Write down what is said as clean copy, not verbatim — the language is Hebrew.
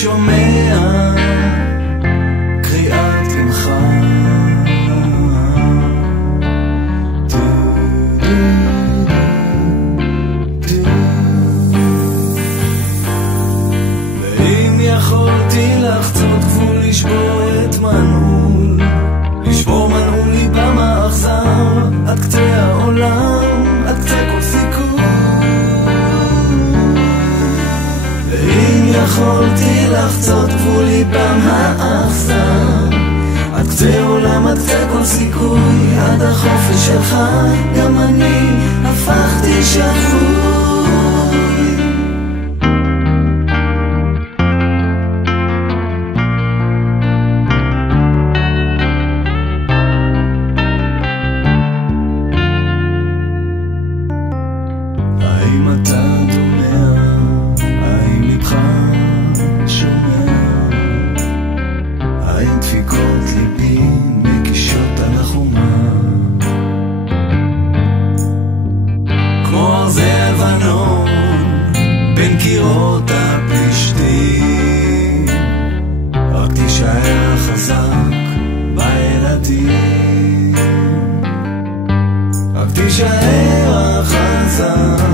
שומע קריאת אמך. ואם יכולתי לחצות גבול, לשבור את מנעול, לשבור מנעול ליבם האכזר, עד קצה העולם, עד קצה כל סיכוי. ואם יכולתי לחצות גבול ליבם האכזר, עד קצה עולם, עד קצה כל סיכוי, עד החופש שלך גם אני הפכתי שבוי. האם אתה דומע? האם לבך שומע? האם דפיקות ליבי מקישות על החומה? כמו ארזי לבנון בין קירות הפלישתים, רק תישאר חזק בילדים, רק תישאר חזק